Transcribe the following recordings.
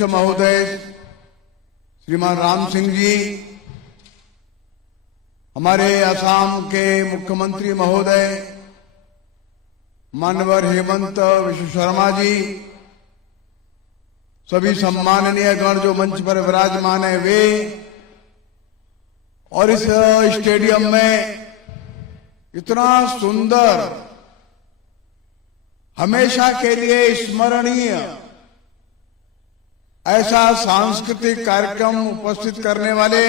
अध्यक्ष महोदय श्रीमान राम सिंह जी, हमारे असम के मुख्यमंत्री महोदय मानवर हेमंत विश्व शर्मा जी, सभी सम्माननीय गण जो मंच पर विराजमान है वे, और इस स्टेडियम में इतना सुंदर, हमेशा के लिए स्मरणीय ऐसा सांस्कृतिक कार्यक्रम उपस्थित करने वाले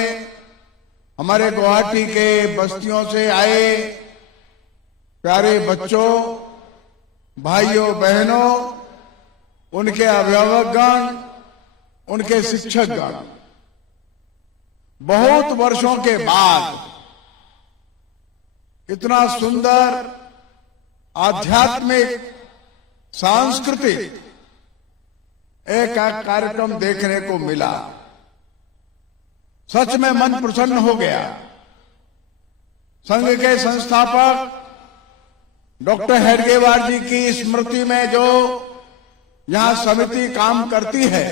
हमारे गुवाहाटी के बस्तियों से आए प्यारे बच्चों, भाइयों बहनों, उनके अभिभावकगण, उनके शिक्षकगण, बहुत वर्षों के बाद इतना सुंदर आध्यात्मिक सांस्कृतिक एक कार्यक्रम देखने को मिला। सच में मन प्रसन्न हो गया। संघ के संस्थापक डॉक्टर हेडगेवार जी की स्मृति में जो यहां समिति काम करती है,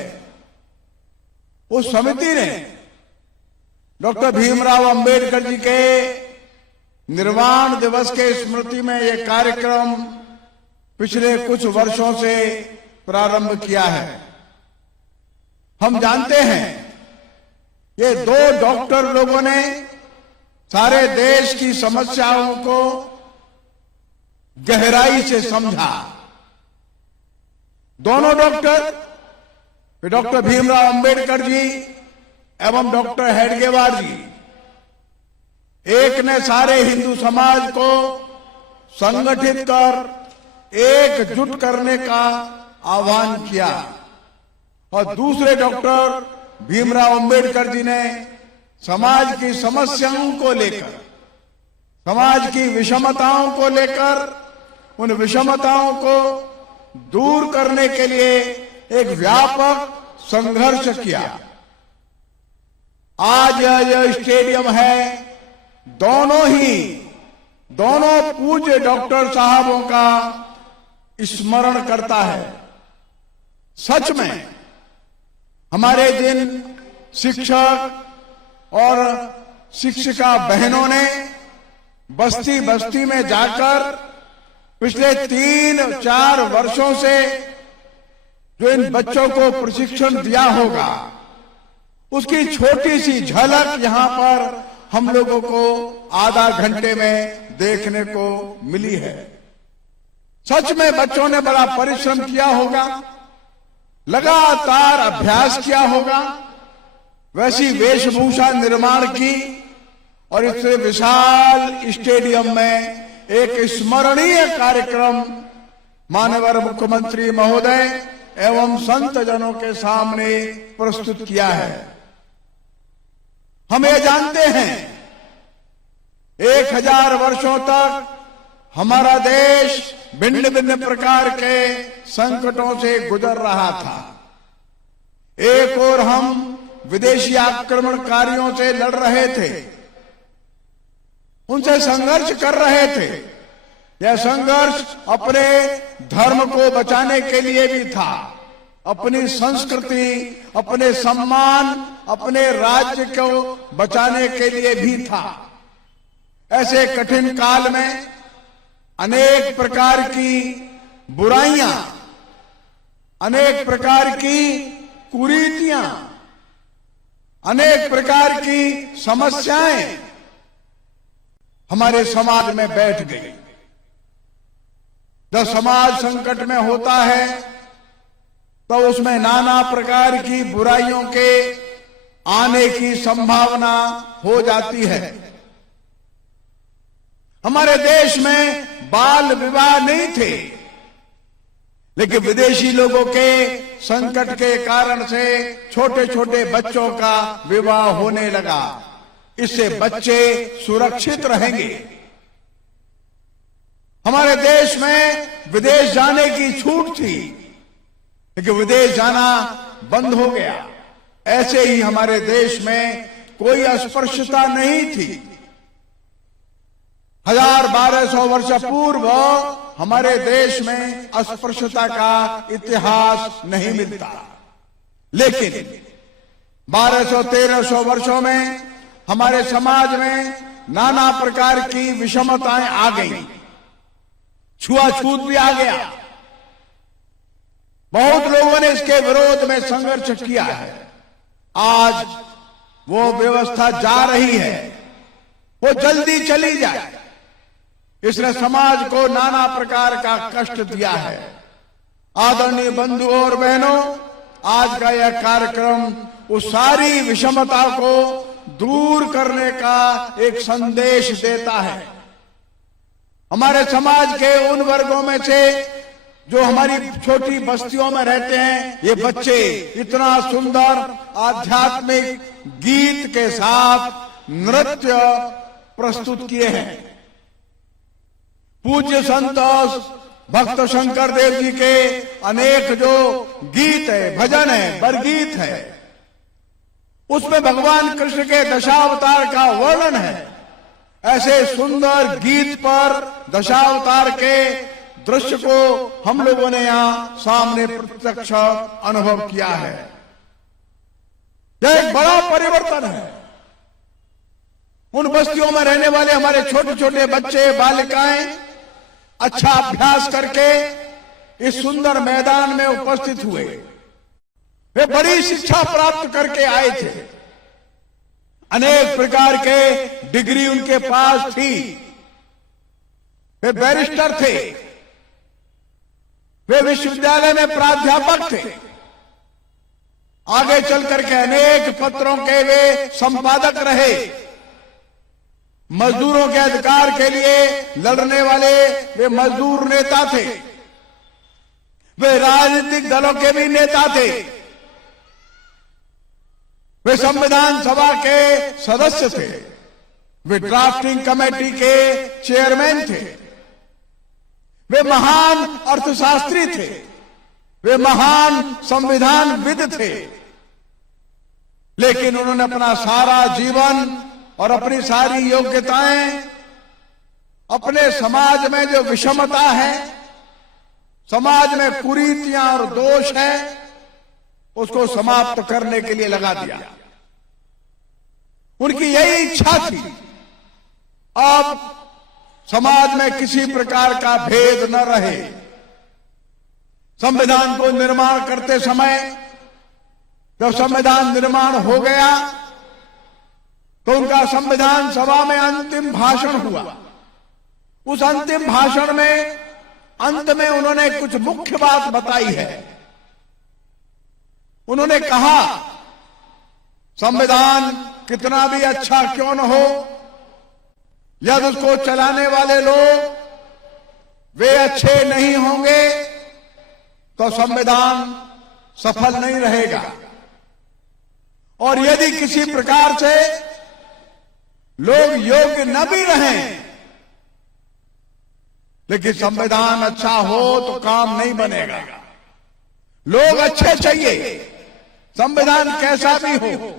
उस समिति ने डॉक्टर भीमराव अंबेडकर जी के निर्वाण दिवस के स्मृति में यह कार्यक्रम पिछले कुछ वर्षों से प्रारंभ किया है। हम जानते हैं ये दो डॉक्टर लोगों ने सारे देश की समस्याओं को गहराई से समझा। दोनों डॉक्टर भीमराव अंबेडकर जी एवं डॉक्टर हेडगेवार जी, एक ने सारे हिंदू समाज को संगठित कर एकजुट करने का आह्वान किया, और दूसरे डॉक्टर भीमराव अंबेडकर जी ने समाज की समस्याओं को लेकर, समाज की विषमताओं को लेकर, उन विषमताओं को दूर करने के लिए एक व्यापक संघर्ष किया। आज यह स्टेडियम है दोनों पूज्य डॉक्टर साहबों का स्मरण करता है। सच में हमारे जिन शिक्षक और शिक्षिका बहनों ने बस्ती बस्ती में जाकर पिछले 3-4 वर्षों से जो इन बच्चों को प्रशिक्षण दिया होगा, उसकी छोटी सी झलक यहां पर हम लोगों को आधा घंटे में देखने को मिली है। सच में बच्चों ने बड़ा परिश्रम किया होगा, लगातार अभ्यास किया होगा, वैसी वेशभूषा निर्माण की, और इस विशाल स्टेडियम में एक स्मरणीय कार्यक्रम माननीय मुख्यमंत्री महोदय एवं संत जनों के सामने प्रस्तुत किया है। हम ये जानते हैं 1000 वर्षों तक हमारा देश भिन्न भिन्न प्रकार के संकटों से गुजर रहा था। एक ओर हम विदेशी आक्रमणकारियों से लड़ रहे थे, उनसे संघर्ष कर रहे थे। यह संघर्ष अपने धर्म को बचाने के लिए भी था, अपनी संस्कृति, अपने सम्मान, अपने राज्य को बचाने के लिए भी था। ऐसे कठिन काल में अनेक प्रकार की बुराइयां, अनेक प्रकार की कुरीतियां, अनेक प्रकार की समस्याएं हमारे समाज में बैठ गई। जब समाज संकट में होता है तो उसमें नाना प्रकार की बुराइयों के आने की संभावना हो जाती है। हमारे देश में बाल विवाह नहीं थे, लेकिन विदेशी लोगों के संकट के कारण से छोटे छोटे बच्चों का विवाह होने लगा। इससे बच्चे सुरक्षित रहेंगे। हमारे देश में विदेश जाने की छूट थी, लेकिन विदेश जाना बंद हो गया। ऐसे ही हमारे देश में कोई अस्पृश्यता नहीं थी। 1200 वर्ष पूर्व हमारे देश में अस्पृश्यता का इतिहास नहीं मिलता। लेकिन 1200-1300 वर्षों में हमारे समाज में नाना प्रकार की विषमताएं आ गई, छुआछूत भी आ गया। बहुत लोगों ने इसके विरोध में संघर्ष किया है। आज वो व्यवस्था जा रही है, वो जल्दी चली जाए। इसने समाज को नाना प्रकार का कष्ट दिया है। आदरणीय बंधुओं और बहनों, आज का यह कार्यक्रम उस सारी विषमता को दूर करने का एक संदेश देता है। हमारे समाज के उन वर्गों में से जो हमारी छोटी बस्तियों में रहते हैं, ये बच्चे इतना सुंदर आध्यात्मिक गीत के साथ नृत्य प्रस्तुत किए हैं। पूज्य संत भक्त शंकर देव जी के अनेक जो गीत है, भजन है, बरगीत है, उसमें भगवान कृष्ण के दशावतार का वर्णन है। ऐसे सुंदर गीत पर दशावतार के दृश्य को हम लोगों ने यहां सामने प्रत्यक्ष अनुभव किया है। यह एक बड़ा परिवर्तन है। उन बस्तियों में रहने वाले हमारे छोटे छोटे बच्चे, बालिकाएं अच्छा अभ्यास करके इस सुंदर मैदान में उपस्थित हुए। वे बड़ी शिक्षा प्राप्त करके आए थे। अनेक प्रकार के डिग्री उनके पास थी। वे बैरिस्टर थे, वे विश्वविद्यालय में प्राध्यापक थे, आगे चल करके अनेक पत्रों के वे संपादक रहे। मजदूरों के अधिकार के लिए लड़ने वाले वे मजदूर नेता थे। वे राजनीतिक दलों के भी नेता थे। वे संविधान सभा के सदस्य थे। वे ड्राफ्टिंग कमेटी के चेयरमैन थे। वे महान अर्थशास्त्री थे। वे महान संविधानविद थे। लेकिन उन्होंने अपना सारा जीवन और अपनी सारी योग्यताएं अपने समाज में जो विषमता है, समाज में कुरीतियां और दोष है, उसको समाप्त करने के लिए लगा दिया। उनकी यही इच्छा थी। अब समाज में किसी प्रकार का भेद न रहे। संविधान को निर्माण करते समय जब संविधान निर्माण हो गया तो उनका संविधान सभा में अंतिम भाषण हुआ। उस अंतिम भाषण में अंत में उन्होंने कुछ मुख्य बात बताई है। उन्होंने कहा, संविधान कितना भी अच्छा क्यों न हो, यदि उसको चलाने वाले लोग वे अच्छे नहीं होंगे तो संविधान सफल नहीं रहेगा। और यदि किसी प्रकार से लोग योग्य न भी रहें, लेकिन संविधान अच्छा हो तो काम नहीं बनेगा। लोग अच्छे चाहिए, संविधान कैसा भी हो,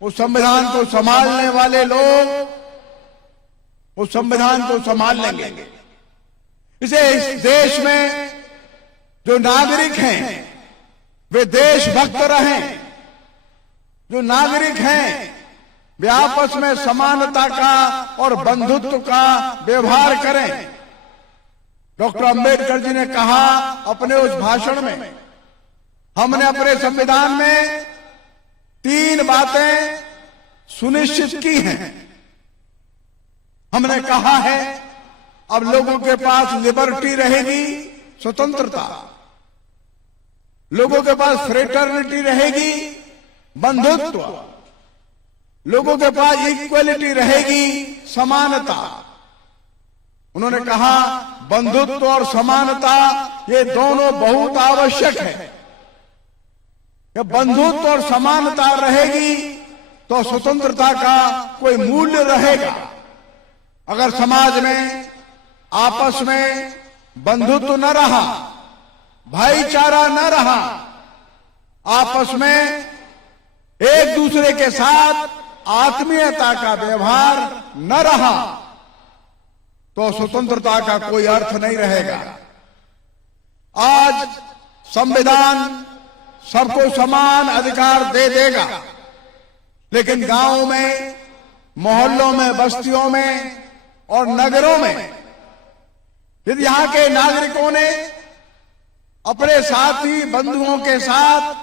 उस संविधान को संभालने वाले लोग उस संविधान को संभाल लेंगे। इसे इस देश में जो नागरिक हैं वे देशभक्त रहें। जो नागरिक हैं वे आपस में समानता का और बंधुत्व का व्यवहार करें। डॉक्टर अंबेडकर जी ने कहा अपने उस भाषण में, हमने अपने संविधान में 3 बातें सुनिश्चित की हैं। हमने कहा है अब लोगों के पास लिबर्टी रहेगी, स्वतंत्रता, लोगों के पास फ्रेटर्निटी रहेगी, बंधुत्व, लोगों के पास इक्वलिटी रहेगी, समानता। उन्होंने कहा बंधुत्व और समानता ये दोनों बहुत आवश्यक है। जब बंधुत्व और समानता रहेगी तो स्वतंत्रता का कोई मूल्य रहेगा। अगर समाज में आपस में बंधुत्व न रहा, भाईचारा न रहा, आपस में एक दूसरे के साथ आत्मीयता का व्यवहार न रहा, तो स्वतंत्रता का कोई अर्थ नहीं रहेगा। आज संविधान सबको समान अधिकार दे देगा, लेकिन गांवों में, मोहल्लों में, बस्तियों में और नगरों में यदि यहां के नागरिकों ने अपने साथी बंधुओं के साथ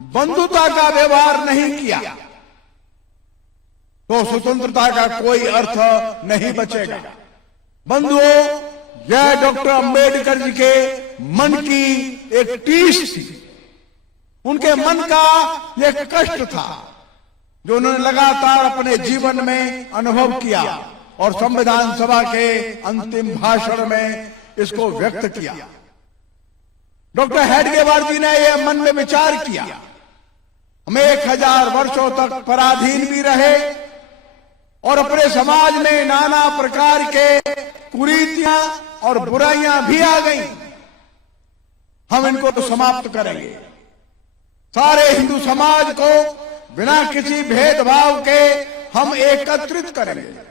बंधुता का व्यवहार नहीं किया तो स्वतंत्रता का कोई अर्थ नहीं बचेगा। बंधुओं, यह डॉक्टर अंबेडकर जी के मन की एक टीस थी, उनके मन का यह कष्ट था जो उन्होंने लगातार अपने जीवन में अनुभव किया और संविधान सभा के अंतिम भाषण में इसको व्यक्त किया। डॉक्टर हेडगेवार जी ने यह मन में विचार किया, हम 1000 वर्षों तक पराधीन भी रहे और अपने समाज में नाना प्रकार के कुरीतियां और बुराइयां भी आ गई, हम इनको तो समाप्त करेंगे। सारे हिंदू समाज को बिना किसी भेदभाव के हम एकत्रित करेंगे।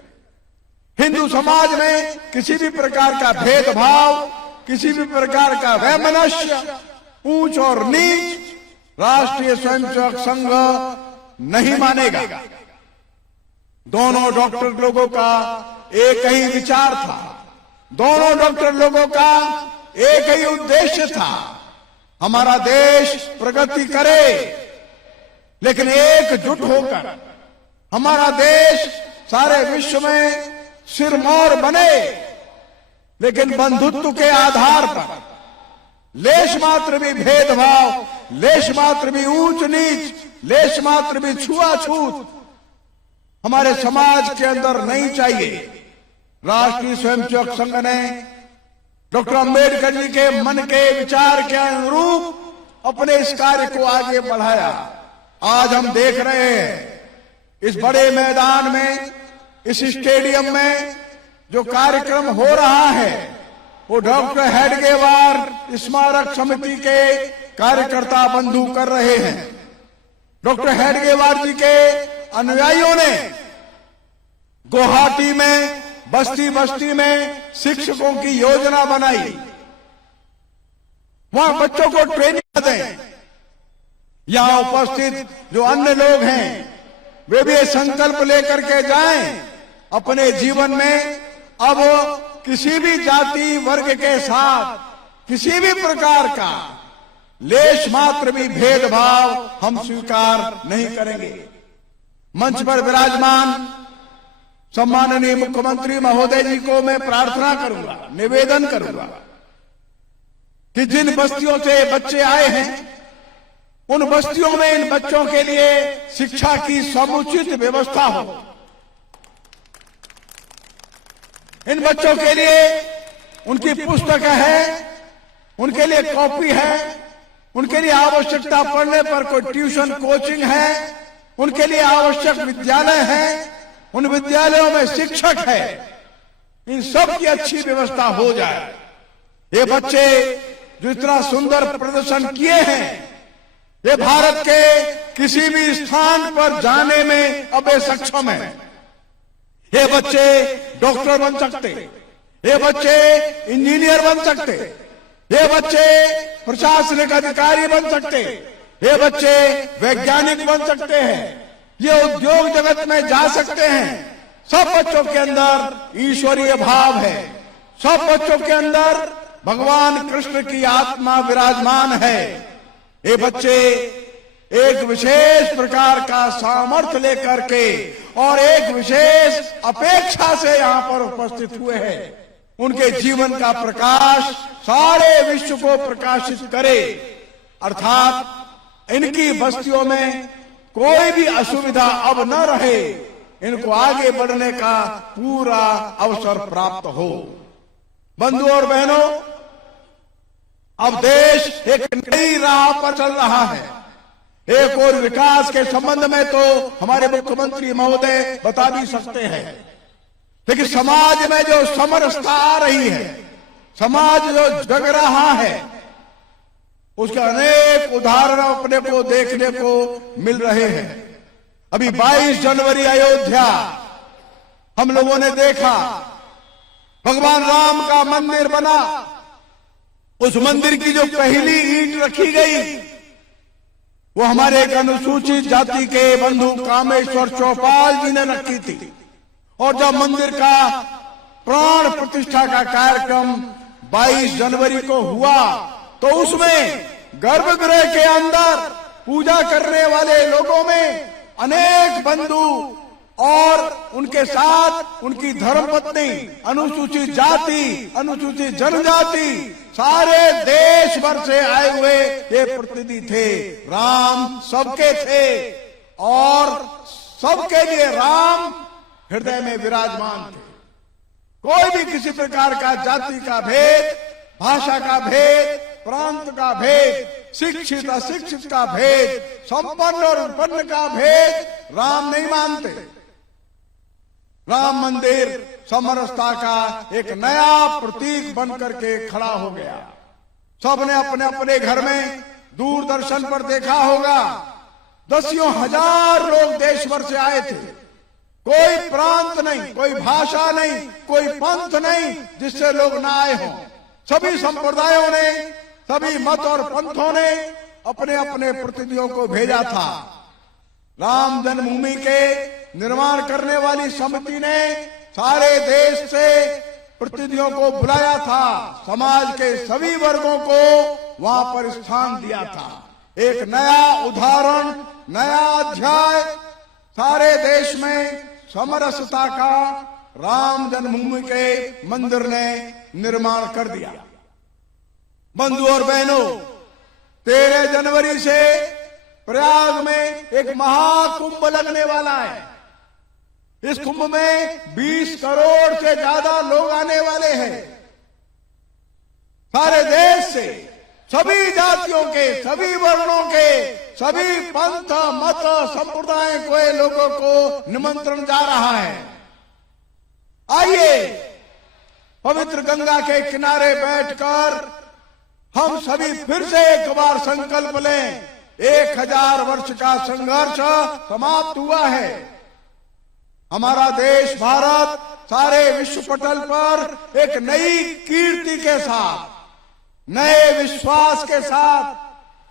हिंदू समाज में किसी भी प्रकार का भेदभाव, किसी भी प्रकार का वैमनस्य, ऊंच और नीच राष्ट्रीय स्वयंसेवक संघ नहीं मानेगा। दोनों डॉक्टर लोगों का एक ही विचार था, दोनों डॉक्टर लोगों का एक ही उद्देश्य था, हमारा देश प्रगति करे, लेकिन एकजुट होकर हमारा देश सारे विश्व में सिरमौर बने, लेकिन बंधुत्व के आधार पर लेश मात्र भी भेदभाव, लेश मात्र भी ऊंच नीच, लेश मात्र भी छुआछूत हमारे समाज के अंदर नहीं चाहिए। राष्ट्रीय स्वयंसेवक संघ ने डॉक्टर अंबेडकर जी के मन के विचार के अनुरूप अपने इस कार्य को आगे बढ़ाया। आज हम देख रहे हैं इस बड़े मैदान में, इस स्टेडियम में जो कार्यक्रम हो रहा है वो डॉक्टर हेडगेवार स्मारक समिति के कार्यकर्ता बंधु कर रहे हैं। डॉक्टर हेडगेवार जी के अनुयायियों ने गुवाहाटी में बस्ती बस्ती में शिक्षकों की योजना बनाई, वहां बच्चों को ट्रेनिंग दें। यहां उपस्थित जो अन्य लोग हैं वे भी संकल्प लेकर के जाएं अपने जीवन में अब किसी भी जाति वर्ग के साथ किसी भी प्रकार का लेश मात्र भी भेदभाव हम स्वीकार नहीं करेंगे। मंच पर विराजमान सम्माननीय मुख्यमंत्री महोदय जी को मैं प्रार्थना करूंगा, निवेदन करूंगा कि जिन बस्तियों से बच्चे आए हैं उन बस्तियों में इन बच्चों के लिए शिक्षा की समुचित व्यवस्था हो। इन बच्चों के लिए उनकी पुस्तक है, उनके लिए कॉपी है, उनके लिए आवश्यकता पड़ने पर कोई ट्यूशन कोचिंग है, उनके लिए आवश्यक विद्यालय है, उन विद्यालयों में शिक्षक है, इन सब की अच्छी व्यवस्था हो जाए। ये बच्चे जो इतना सुंदर प्रदर्शन किए हैं, ये भारत के किसी भी स्थान पर जाने में अब सक्षम है। ये बच्चे डॉक्टर बन सकते, ये बच्चे इंजीनियर बन सकते, ये बच्चे प्रशासनिक अधिकारी बन सकते, ये बच्चे वैज्ञानिक बन सकते हैं, ये उद्योग जगत में जा सकते हैं। सब बच्चों के अंदर ईश्वरीय भाव है, सब बच्चों के अंदर भगवान कृष्ण की आत्मा विराजमान है। ये बच्चे एक विशेष प्रकार का सामर्थ्य लेकर के और एक विशेष अपेक्षा से यहाँ पर उपस्थित हुए हैं। उनके जीवन का प्रकाश सारे विश्व को प्रकाशित करे, अर्थात इनकी बस्तियों में कोई भी असुविधा अब न रहे, इनको आगे बढ़ने का पूरा अवसर प्राप्त हो। बंधुओं और बहनों, अब देश एक नई राह पर चल रहा है। एक और विकास के संबंध में तो हमारे मुख्यमंत्री महोदय बता भी सकते हैं, लेकिन समाज में जो समरसता आ रही है, समाज जो जग रहा है, उसके अनेक उदाहरण अपने को देखने को मिल रहे हैं। अभी 22 जनवरी अयोध्या हम लोगों ने देखा, भगवान राम का मंदिर बना, उस मंदिर की जो पहली ईंट रखी गई वो हमारे एक अनुसूचित जाति के बंधु कामेश्वर चौपाल जी ने रखी थी। और जब मंदिर का प्राण प्रतिष्ठा का कार्यक्रम 22 जनवरी को हुआ तो उसमें गर्भगृह के अंदर पूजा करने वाले लोगों में अनेक बंधु और उनके साथ उनकी धर्मपत्नी, अनुसूचित जाति, अनुसूचित जनजाति, सारे देश भर से आए हुए ये प्रतिनिधि थे। राम सबके थे और सबके लिए राम हृदय में विराजमान थे। कोई भी किसी प्रकार का जाति का भेद, भाषा का भेद, प्रांत का भेद, शिक्षित अशिक्षित का भेद, संपन्न और उत्पन्न का भेद राम नहीं मानते। राम मंदिर समरसता का एक नया प्रतीक बनकर के खड़ा हो गया। सबने अपने अपने घर में दूरदर्शन पर देखा होगा, दसियों हजार लोग देश भर से आए थे। कोई प्रांत नहीं, कोई भाषा नहीं, कोई पंथ नहीं जिससे लोग ना आए हों। सभी संप्रदायों ने, सभी मत और पंथों ने अपने अपने प्रतिनिधियों को भेजा था। राम जन्मभूमि के निर्माण करने वाली समिति ने सारे देश से प्रतिनिधियों को बुलाया था। समाज के सभी वर्गों को वहां पर स्थान दिया था। एक नया उदाहरण, नया अध्याय सारे देश में समरसता का राम जन्मभूमि के मंदिर ने निर्माण कर दिया। बंधु और बहनों, 13 जनवरी से प्रयाग में एक महाकुंभ लगने वाला है। इस कुंभ में 20 करोड़ से ज्यादा लोग आने वाले हैं। सारे देश से, सभी जातियों के, सभी वर्णों के, सभी पंथ मत संप्रदाय के लोगों को निमंत्रण जा रहा है। आइए पवित्र गंगा के किनारे बैठकर हम सभी फिर से एक बार संकल्प लें। 1000 वर्ष का संघर्ष समाप्त हुआ है। हमारा देश भारत सारे विश्व पटल पर एक नई कीर्ति के साथ, नए विश्वास के साथ,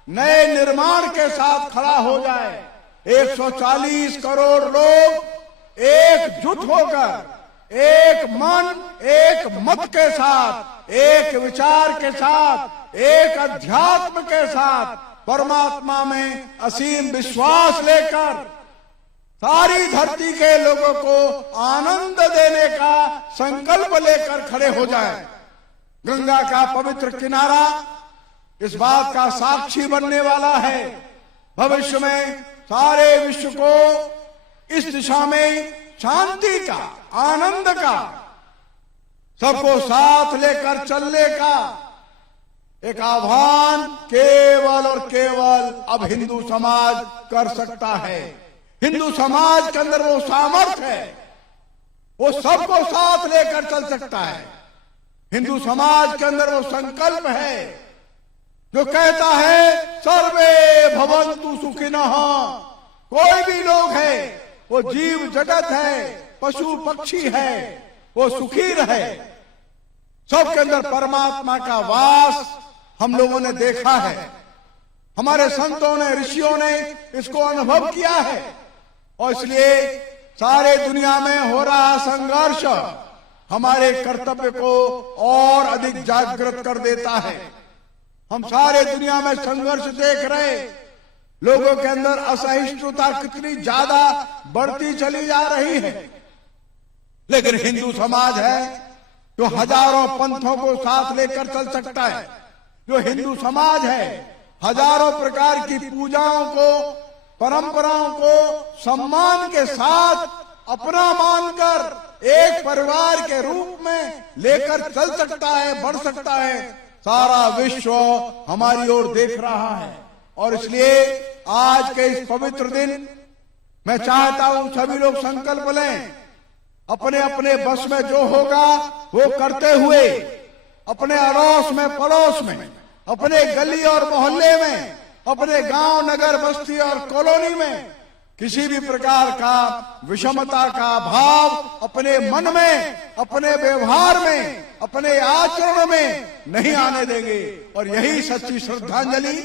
नए निर्माण के साथ खड़ा हो जाए। 140 करोड़ लोग एकजुट होकर, एक मन, एक मत के साथ, एक विचार के साथ, एक अध्यात्म के साथ, परमात्मा में असीम विश्वास लेकर सारी धरती के लोगों को आनंद देने का संकल्प लेकर खड़े हो जाए। गंगा का पवित्र किनारा इस बात का साक्षी बनने वाला है। भविष्य में सारे विश्व को इस दिशा में शांति का, आनंद का, सबको साथ लेकर चलने का एक आह्वान केवल और केवल अब हिंदू समाज कर सकता है। हिंदू समाज के अंदर वो सामर्थ्य है, वो सबको साथ लेकर चल सकता है। हिंदू समाज के अंदर वो संकल्प है जो कहता है सर्वे भवन्तु सुखिनः। कोई भी लोग है, वो जीव जगत है, पशु पक्षी है, वो सुखी रहे। सबके अंदर परमात्मा का वास हम लोगों ने देखा है। हमारे संतों ने, ऋषियों ने इसको अनुभव किया है और इसलिए सारे दुनिया में हो रहा संघर्ष हमारे कर्तव्य को और अधिक जागृत कर देता है। हम सारे दुनिया में संघर्ष देख रहे, लोगों के अंदर असहिष्णुता कितनी ज्यादा बढ़ती चली जा रही है। लेकिन हिंदू समाज है जो हजारों पंथों को साथ लेकर चल सकता है। जो हिंदू समाज है हजारों प्रकार की पूजाओं को, परंपराओं को सम्मान के साथ अपना मानकर एक परिवार के रूप में लेकर चल सकता है, बढ़ सकता है। सारा विश्व हमारी ओर देख रहा है और इसलिए आज के इस पवित्र दिन मैं चाहता हूं सभी लोग संकल्प लें, अपने अपने बस में जो होगा वो करते हुए अपने अड़ोस में, पड़ोस में, अपने गली और मोहल्ले में, अपने गांव, नगर, बस्ती और कॉलोनी में किसी भी प्रकार का विषमता का भाव अपने मन में, अपने व्यवहार में, अपने आचरण में नहीं आने देंगे। और यही सच्ची श्रद्धांजलि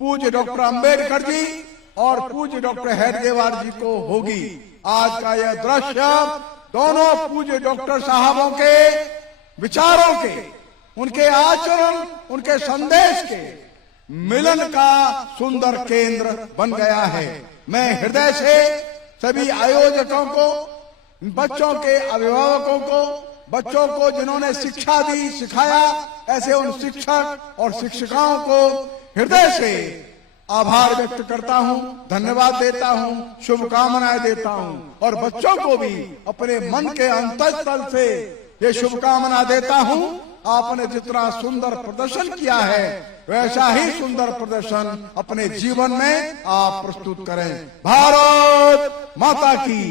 पूज्य डॉक्टर अंबेडकर जी और पूज्य डॉक्टर हेडगेवार जी को होगी। आज का यह दृश्य दोनों पूज्य डॉक्टर साहबों के विचारों के, उनके आचरण, उनके संदेश के मिलन का सुंदर केंद्र बन गया है। मैं हृदय से सभी आयोजकों को, बच्चों के अभिभावकों को, बच्चों को जिन्होंने शिक्षा दी, सिखाया, ऐसे उन शिक्षक और शिक्षिकाओं को हृदय से आभार व्यक्त करता हूं, धन्यवाद देता हूं, शुभकामनाएं देता हूं और बच्चों को भी अपने मन के अंतःस्थल से ये शुभकामना देता हूं। आपने जितना सुंदर प्रदर्शन किया है वैसा ही सुंदर प्रदर्शन अपने जीवन में आप प्रस्तुत करें। भारत माता की